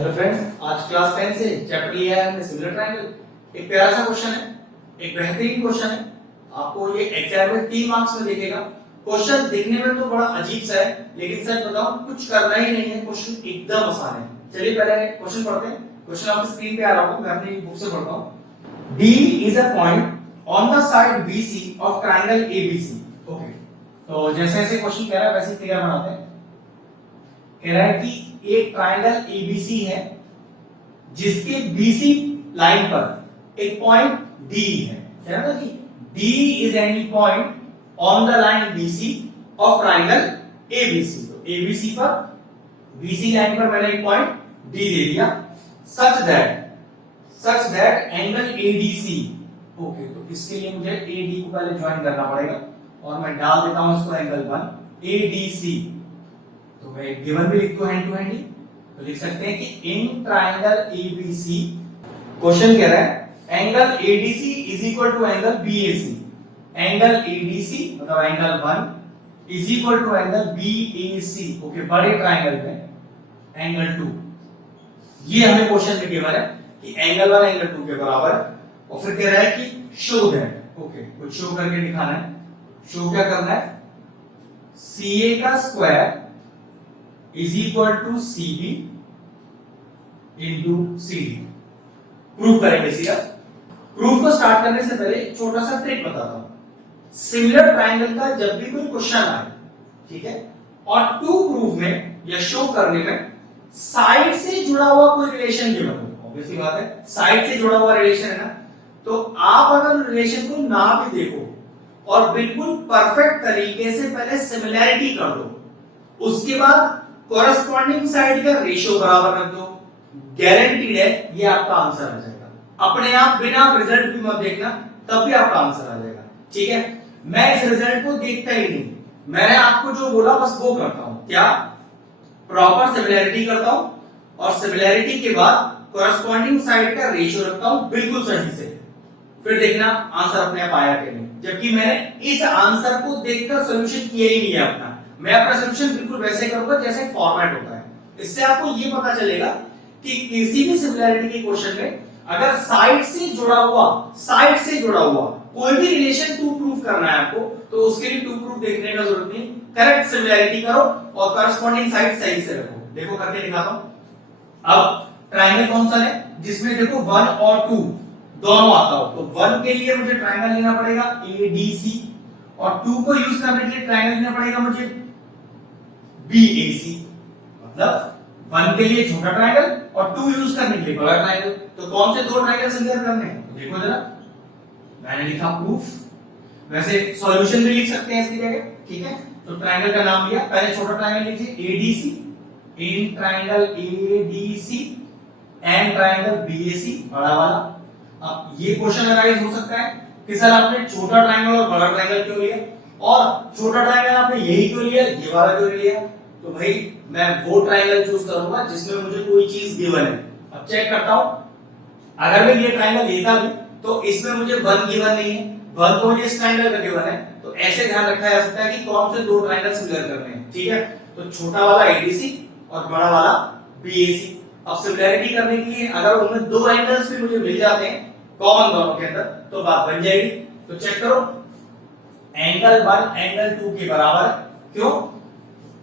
Hello friends, आज class 10 से chapter लिया है हमने सिमिलर ट्रायंगल। एक प्यारा सा क्वेश्चन है, एक बेहतरीन क्वेश्चन है। आपको ये एग्जाम में 3 मार्क्स में दिखेगा। क्वेश्चन दिखने में तो बड़ा अजीब सा है, लेकिन सच बताऊं कुछ करना ही नहीं है, क्वेश्चन एकदम आसान है। चलिए पहले क्वेश्चन पढ़ते हैं। क्वेश्चन आपकी स्क्रीन पे आ रहा होगा, मैं अपनी बुक से पढ़ता हूं। D is a point on the side BC of triangle ABC। Okay, तो जैसे जैसे क्वेश्चन कह रहा है वैसे फिगर बनाते हैं। कह रहा है कि एक ट्रायंगल ABC है जिसके BC लाइन पर एक पॉइंट D है। कह रहा था कि D is any point on the line BC of triangle ABC। तो ABC पर BC लाइन पर मैंने एक पॉइंट D दे दिया। such that angle ADC। Okay, तो इसके लिए मुझे AD को पहले ज्वाइन करना पड़ेगा और मैं डाल देता हूं इसको एंगल 1 ADC। तो मैं गिवन भी लिख दूं हैंड टू हैंड ही, तो लिख सकते हैं कि इन ट्रायंगल ABC क्वेश्चन कह रहा है angle ADC is equal to angle BAC। Angle ADC मतलब angle 1 is equal to angle BAC। Okay, बड़े ट्रायंगल में एंगल 2। ये हमें क्वेश्चन में गिवन है कि एंगल 1 एंगल 2 के बराबर है। और फिर कह रहा है कि शो दैट। ओके, कुछ शो करके दिखाना है। शो क्या करना है? CA का square is equal to CB into CD। Proof करेंगे सीधा। प्रूफ को स्टार्ट करने से पहले एक छोटा सा ट्रिक बताता हूं। सिमिलर ट्रायंगल का जब भी कोई क्वेश्चन आए, ठीक है, और टू प्रूफ में या शो करने में साइड से जुड़ा हुआ कोई रिलेशन गिवन हो, ऑब्वियसली बात है साइड से जुड़ा हुआ रिलेशन है ना, तो आप अगर रिलेशन को ना भी देखो और बिल्कुल परफेक्ट तरीके से पहले सिमिलैरिटी कर दो, उसके बाद कॉरेस्पॉन्डिंग साइड का रेशियो बराबर रख दो, गारंटीड है ये आपका आंसर आ जाएगा। अपने आप बिना रिजल्ट भी मत देखना, तब भी आपका आंसर आ जाएगा। ठीक है, मैं इस रिजल्ट को देखता ही नहीं, मैंने आपको जो बोला बस वो करता हूं। क्या? प्रॉपर सिमिलैरिटी करता हूं और सिमिलैरिटी के बाद कॉरेस्पॉन्डिंग साइड का रेशियो रखता हूं बिल्कुल सही से। फिर देखना आंसर अपने आप आया कि नहीं। जबकि मैंने इस आंसर को देखकर सॉल्यूशन किया ही नहीं है अपना, मैं अपना सॉल्यूशन बिल्कुल वैसे करूंगा जैसे फॉर्मेट होता है। इससे आपको ये पता चलेगा कि किसी भी सिमिलैरिटी के क्वेश्चन में अगर साइड से जुड़ा हुआ कोई भी रिलेशन टू प्रूफ करना है आपको, तो उसके लिए टू प्रूफ देखने का जरूरत नहीं, करेक्ट सिमिलैरिटी करो और कॉरेस्पॉन्डिंग साइड सही से रखो। देखो करके दिखाता हूं। अब ट्रायंगल कौन सा है जिसमें देखो 1 और 2 दोनों आता हो, तो 1 के लिए मुझे ट्रायंगल लेना पड़ेगा ADC और 2 को यूज करने के लिए ट्रायंगल लेना पड़ेगा मुझे BAC। मतलब 1 के लिए छोटा ट्रायंगल और 2 यूज करने के लिए बड़ा ट्रायंगल। तो कौन से दो ट्रायंगल सिमिलर करने हैं? तो देखो जरा, मैंने लिखा प्रूफ, वैसे सॉल्यूशन भी लिख सकते हैं इसकी जगह। ठीक है, तो ट्रायंगल का नाम लिया, पहले छोटा ट्रायंगल लिखिए ADC, in triangle ADC and triangle BAC बड़ा वाला। अब ये क्वेश्चन अराइज हो सकता है कि सर आपने छोटा ट्रायंगल और बड़ा ट्रायंगल क्यों लिया, और छोटा ट्रायंगल आपने यही क्यों लिया, ये वाला क्यों लिया? तो भाई मैं वो ट्रायंगल चूज करूंगा जिसमें मुझे कोई चीज गिवन है। अब चेक करता हूं, अगर मैं ये ट्रायंगल लेता भी तो इसमें मुझे 1 गिवन नहीं है, 1 को मुझे इस ट्रायंगल का गिवन है, तो ऐसे ध्यान रखा जा सकता है कि कौन से दो ट्रायंगल सिमिलर करने हैं। ठीक है, तो छोटा वाला ADC और बड़ा वाला BAC। अब सिमिलैरिटी करने के लिए अगर उनमें दो एंगल्स भी मुझे मिल जाते हैं कॉमन दोनों के अंदर, तो बात बन जाएगी। तो चेक करो, एंगल 1 एंगल 2 के बराबर है। क्यों?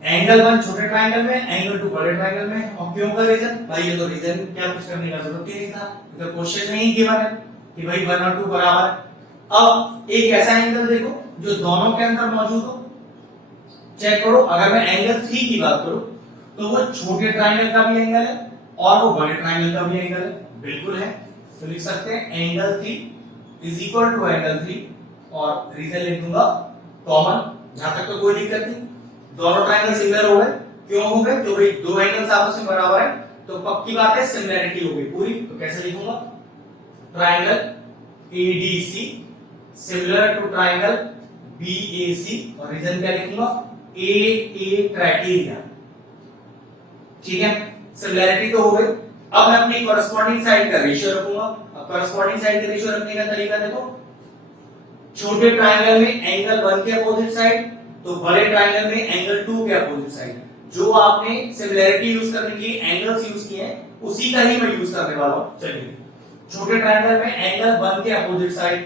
एंगल 1 छोटे ट्रायंगल में, एंगल 2 बड़े ट्रायंगल में। और क्यों का रीजन? भाई ये तो रीजन क्या कुछ करने का जरूरत ही नहीं था, तो क्वेश्चन में ही गिवन है कि भाई 1 और 2 बराबर है। अब एक ऐसा एंगल देखो जो दोनों के अंदर मौजूद हो। चेक करो, अगर मैं एंगल 3 की बात करूं तो वो छोटे ट्रायंगल का भी एंगल है और वो बड़े ट्रायंगल का भी एंगल है, बिल्कुल है। तो लिख सकते हैं angle 3 is equal to angle 3 और रीजन लिख दूंगा कॉमन। जहां तक तो कोई दिक्कत नहीं, दोनों ट्रायंगल सिमिलर हो गए। क्यों हो गए? तो भाई दो एंगल्स आपस में बराबर है, तो पक्की बात है सिमिलैरिटी हो गई पूरी। तो कैसे लिखूंगा? Triangle ADC similar to triangle BAC और रीजन क्या लिखूंगा? AA criteria. ठीक है, सिमिलैरिटी तो हो गई। अब मैं अपनी कॉरेस्पॉन्डिंग साइड का रेशियो रखूंगा। अब कॉरेस्पॉन्डिंग साइड का रेशियो रखने का तरीका देखो, छोटे ट्रायंगल में एंगल 1 के अपोजिट साइड, तो बड़े ट्रायंगल में एंगल 2 के अपोजिट साइड। जो आपने सिमिलैरिटी यूज करने के लिए एंगल्स यूज किए हैं उसी का ही मैं यूज करने वाला हूं। चलिए, छोटे ट्रायंगल में एंगल 1 के अपोजिट साइड,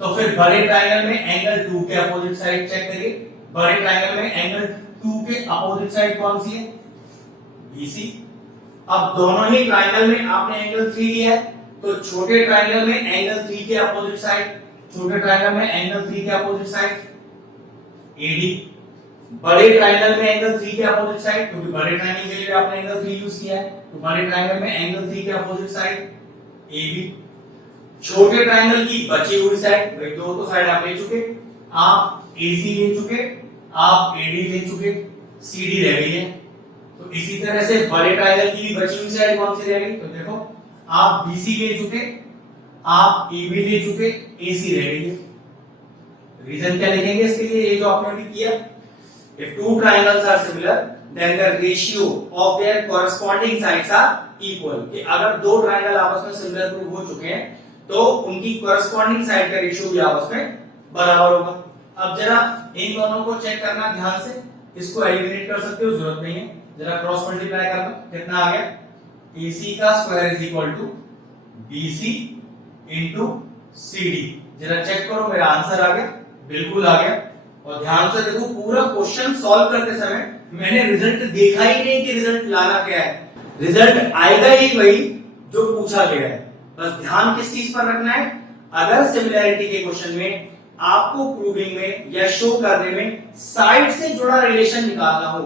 तो फिर बड़े ट्रायंगल में एंगल 2 के अपोजिट साइड चेक करिए। बड़े ट्रायंगल में एंगल 2 के अपोजिट साइड कौन सी है? BC। अब दोनों ही ट्रायंगल में आपने एंगल 3 लिया है, तो छोटे ट्रायंगल में एंगल 3 के अपोजिट साइड, छोटे ट्रायंगल में एंगल 3 के अपोजिट साइड AD। बड़े ट्रायंगल में एंगल 3 के अपोजिट साइड, क्योंकि बड़े ट्रायंगल के लिए आपने एंगल 3 यूज किया है, तो बड़े ट्रायंगल में एंगल 3 के अपोजिट साइड AB। छोटे ट्रायंगल की बची हुई साइड, भाई दो तो साइड आप ले चुके, आप AC ले चुके, आप AD ले चुके, CD रह गई है। तो इसी तरह से बड़े ट्रायंगल की भी बची हुई साइड कौन सी रह गई? तो देखो, आप BC ले चुके, आप AB ले चुके, AC रह गई है। रीजन क्या लिखेंगे इसके लिए? ये जो आपने अभी किया, if two triangles are similar then the ratio of their corresponding sides are equal। कि अगर दो ट्रायंगल आपस में सिमिलर प्रूव हो चुके हैं तो उनकी corresponding साइड का रेशियो भी आपस में बराबर होगा। अब जरा इन दोनों को चेक करना ध्यान से, इसको एलिमिनेट कर सकते हो, जरूरत नहीं है। जरा क्रॉस मल्टीप्लाई करना, कितना आ गया? AC का square is equal to BC into CD। जरा चेक करो, मेरा आंसर आ गया? बिल्कुल आ गया। और ध्यान से देखो, पूरा क्वेश्चन सॉल्व करते समय मैंने रिजल्ट देखा ही नहीं कि रिजल्ट लाना क्या है। रिजल्ट आएगा ही वही जो पूछा गया है। बस ध्यान किस चीज पर रखना है? अगर सिमिलैरिटी के क्वेश्चन में आपको प्रूविंग में या शो करने में साइड से जुड़ा रिलेशन निकालना हो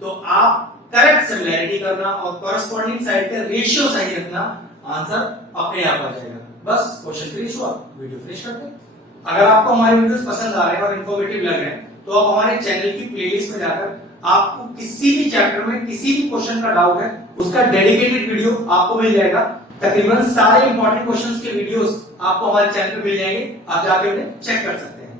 तो आप करेक्ट सिमिलैरिटी करना और कॉरेस्पॉन्डिंग साइड का रेशियो सही रखना, आंसर अपने आप आ जाएगा। बस क्वेश्चन फिनिश हुआ, वीडियो फिनिश करते हैं। अगर आपको हमारे वीडियोस पसंद आ रहे हैं और इन्फॉर्मेटिव लग रहे हैं तो आप हमारे चैनल की प्लेलिस्ट में जाकर आपको किसी भी चैप्टर में किसी भी क्वेश्चन का डाउट है उसका डेडिकेटेड वीडियो आपको मिल जाएगा। तकरीबन सारे इंपॉर्टेंट क्वेश्चंस के वीडियोस आपको हमारे चैनल पे मिल जाएंगे, आप जाके उन्हें चेक कर सकते हैं।